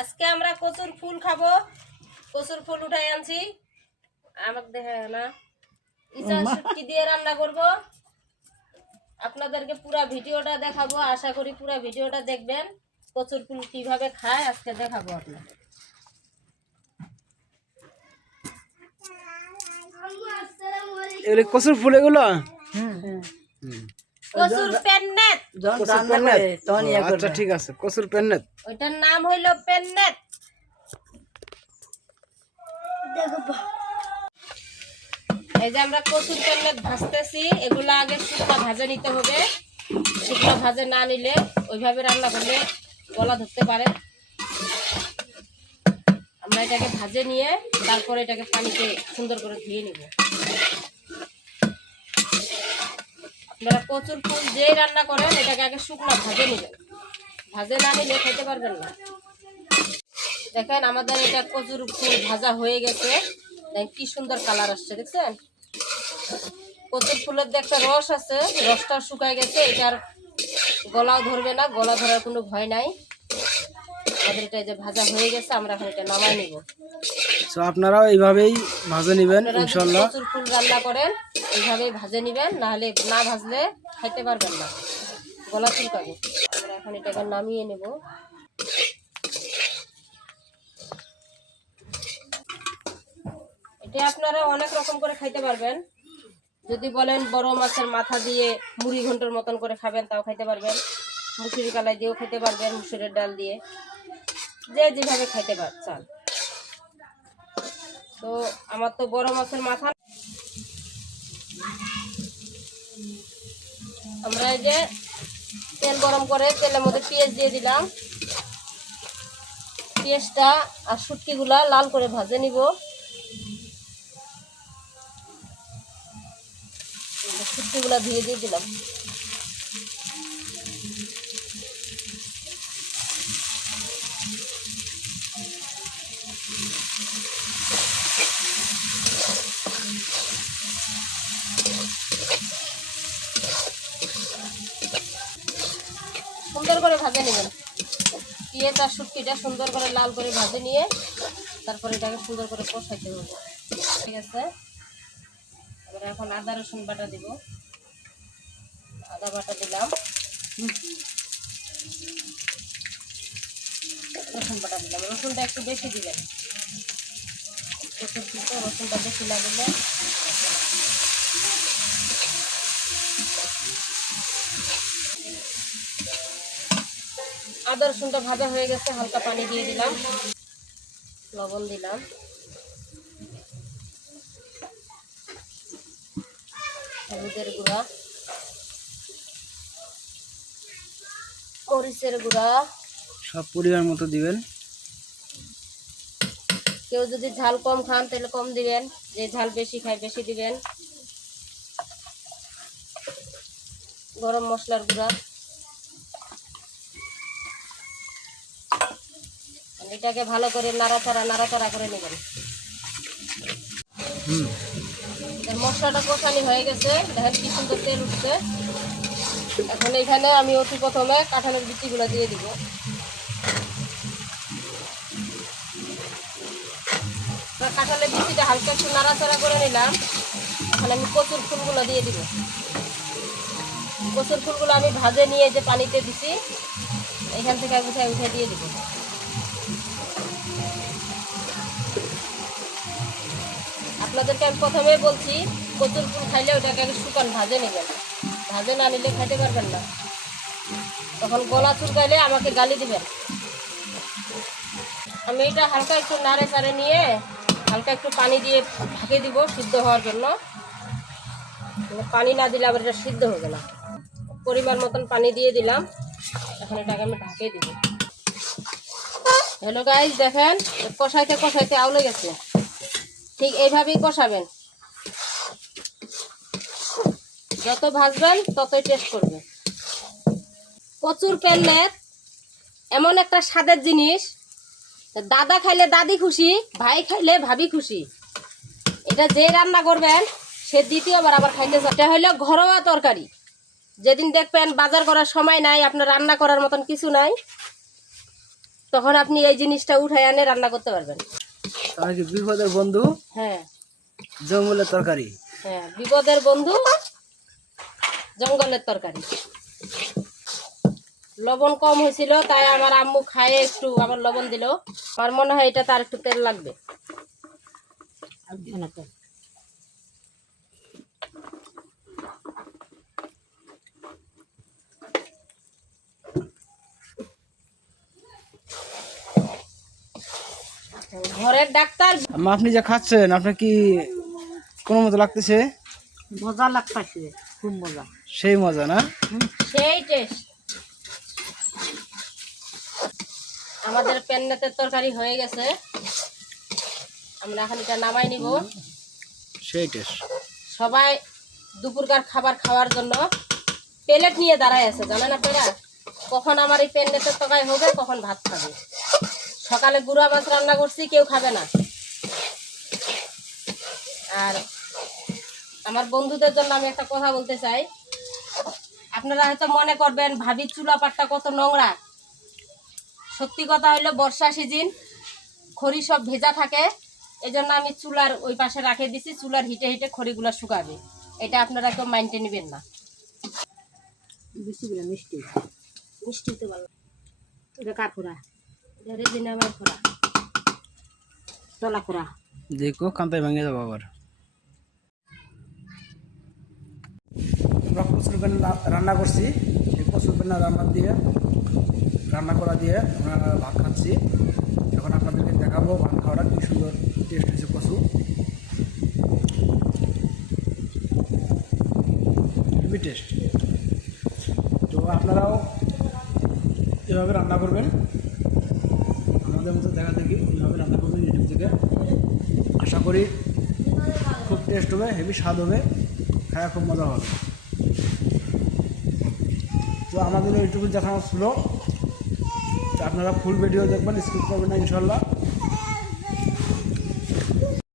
আজকে আমরা কচুর ফুল খাবো। কচুর ফুল উঠাই আনছি, আমাকে দেখা না ইচ্ছা শুটকি দিয়ে রান্না করব। আপনাদেরকে পুরো ভিডিওটা দেখাবো, আশা করি পুরো ভিডিওটা দেখবেন। কচুর ফুল কিভাবে খায় আজকে দেখাবো আপনাদের। এগুলো কচুর ফুল এগুলো কচুর পেন্নেত। আচ্ছা ঠিক আছে, কচুর পেন্নেত ওইটার নাম হইলো পেন্নেত। এই যে আমরা কচুর পেন্নেত ভাজতেছি, এগুলো আগে শুকনো ভাজে নিতে হবে। শুকনো ভাজে না নিলে ওইভাবে রান্না করলে গলা ধরতে পারে। আমরা এটাকে ভাজে নিয়ে তারপরে এটাকে পানিতে সুন্দর করে ধুয়ে নিব। আপনারা কচুর ফুল যেই রান্না করেন এটাকে আগে শুকনো ভাজে নেবেন, ভাজে না নিলে খেতে পারবেন না। দেখেন আমাদের এটা কচুর ফুল ভাজা হয়ে গেছে, কি সুন্দর কালার আসছে দেখছেন। কচুর ফুলের যে একটা রস আছে, রসটা শুকায় গেছে, এটার গলাও ধরবে না, গলা ধরার কোনো ভয় নাই। আমাদের এটা যে ভাজা হয়ে গেছে, আমরা এখন এটা নামাই নিব। তো আপনারাও এইভাবেই ভাজে নেবেন ইনশাআল্লাহ। কচুর ফুল রান্না করেন এইভাবেই ভাজে নেবেন, নাহলে না ভাজলে খাইতে পারবেন না, গলা চুলকাবে। আমরা এখন এটাকে নামিয়ে নেব। এটা আপনারা অনেক রকম করে খাইতে পারবেন। যদি বলেন বড় মাছের মাথা দিয়ে মুড়ি ঘন্টর মতন করে খাবেন তাও খাইতে পারবেন, মুসুরি কালাই দিয়েও খেতে পারবেন, মুসুরের ডাল দিয়ে, যে যেভাবে খাইতে চান। তো আমার তো বড় মাছের মাথা। আমরা এই যে তেল গরম করে তেলের মধ্যে পেঁয়াজ দিয়ে দিলাম। পেঁয়াজটা আর শুটকিগুলা লাল করে ভাজে নিব। শুটকিগুলা ধুয়ে দিয়ে দিলাম। সুন্দর করে ভাজে নেবেন পেঁয়াজ আর শুটকিটা, সুন্দর করে লাল করে ভাজে নিয়ে তারপরে এটাকে সুন্দর করে কষাইতে হবে। ঠিক আছে, এবার এখন আদা রসুন বাটা দিব। আদা বাটা দিলাম, রসুন বাটা দিলাম। রসুনটা একটু বেশি দিবেন, রসুনটা বেশি লাগবে। আদা রসুনটা ভাজা হয়ে গেছে, হালকা পানি দিয়ে দিলাম, লবণ দিলাম, হলুদের গুঁড়া, মরিচের গুঁড়া, সব পরিমাণ মতো দিবেন। কেউ যদি ঝাল কম খান তাহলে কম দিবেন, যে ঝাল বেশি খায় বেশি দিবেন। গরম মশলার গুঁড়া। এটাকে ভালো করে নাড়াচাড়া করে নেবেন। মশলাটা কষানি হয়ে গেছে, দেখেন কি সুন্দর তেল উঠছে। এখন এখানে আমি অতি প্রথমে কাঁঠালের বিচিগুলো দিয়ে দিব। কাঁঠালের বিচিটা হালকা একটু নাড়াচাড়া করে নিলাম। এখন আমি কচুর ফুলগুলো দিয়ে দিব। কচুর ফুলগুলো আমি ভাজে নিয়ে যে পানিতে দিছি এখান থেকে উঠে দিয়ে দিব। আপনাদেরকে আমি প্রথমেই বলছি, কচুর ফুল খাইলে ওটাকে আগে শুকান ভাজে নেবেন, ভাজে না নিলে খাইতে পারবেন না, তখন গলা চুলকাইলে আমাকে গালি দিবেন। আমি এটা হালকা একটু নাড়ে চাড়ে নিয়ে হালকা একটু পানি দিয়ে ঢাকে দিব সিদ্ধ হওয়ার জন্য। পানি না দিলে আবার এটা সিদ্ধ হবে না। পরিমাণ মতন পানি দিয়ে দিলাম, এখন এটাকে আমি ঢাকে দিব। হ্যালো গাইস, দেখেন কষাইতে কষাইতে আউলে গেছে। ঠিক এইভাবেই কষাবেন, যত ভাজবেন ততই টেস্ট করবে। কচুর পেন্নেত এমন একটা স্বাদের জিনিস, দাদা খাইলে দাদি খুশি, ভাই খাইলে ভাবি খুশি। এটা যে রান্না করবেন সে দ্বিতীয়বার আবার খাইতে চায়। এটা হইলো ঘরোয়া তরকারি। যেদিন দেখবেন বাজার করার সময় নাই, আপনার রান্না করার মতন কিছু নাই, তখন আপনি এই জিনিসটা উঠাই আনে রান্না করতে পারবেন। তাহলে কি বিপদের বন্ধু হ্যাঁ জঙ্গলের তরকারি। হ্যাঁ, বিপদের বন্ধু জঙ্গলের তরকারি। লবণ কম হয়েছিল, তাই আমার আম্মু খায়ে একটু আবার লবণ দিল। আমার মনে হয় এটা তার একটু তেল লাগবে। ঘরের ডাক্তার। আম্মা আপনি যা খাচ্ছেন আপনার কি কোনো মতো লাগতেছে? মজা লাগতেছে, খুব মজা। সেই মজা না? সেই টেস্ট। আমাদের পেন্নাতের তরকারি হয়ে গেছে, আমরা এখন এটা নামাই নিব। সেই টেস্ট। সবাই দুপুরকার খাবার খাওয়ার জন্য প্লেট নিয়ে দাঁড়ায় আছে, জানেন আপনারা? কখন আমার এই পেন্নাতের তরকারি হবে, কখন ভাত খাবে। সকালে গুঁড়া মাছ রান্না করছি, কেউ খাবে না। আর আমার বন্ধুদের জন্য আমি একটা কথা বলতে চাই। আপনারা হয়তো মনে করবেন ভাবির চুলা পাটটা কত নোংরা। সত্যি কথা হলো বর্ষা সিজন, খড়ি সব ভেজা থাকে, এজন্য আমি চুলার ওই পাশে রাখে দিছি। চুলার হিটে হিটে খড়িগুলো শুকাবে, এটা আপনারা কেউ মাইন্ডে নেবেন না। মিষ্টি মিষ্টি মিষ্টি তো ভালো। এটা কাকুরা ধরে দিন আমার খোরা তলা করা। দেখো কান্তায় ভেঙে যাবো আবার। আমরা কচুর পেন্না রান্না করছি, এই কচুর পেন্না রান্না করা দিয়ে আমরা ভাত খাচ্ছি। এখন আপনাদেরকে দেখাবো ভাত খাওয়াটা কি সুন্দর টেস্ট হয়েছে কচু, খুবই টেস্ট। তো আপনারাও এভাবে রান্না করবেন, আমাদের মতো দেখা দেখি এইভাবে রান্না করবেন ইউটিউব থেকে। আশা করি খুব টেস্ট হবে, হেভি স্বাদ হবে, খাওয়া খুব মজা হবে। তো আমাদের এইটুকু দেখানো ছিল, তো আপনারা ফুল ভিডিও দেখবেন, স্কিপ করবেন না ইনশাল্লাহ।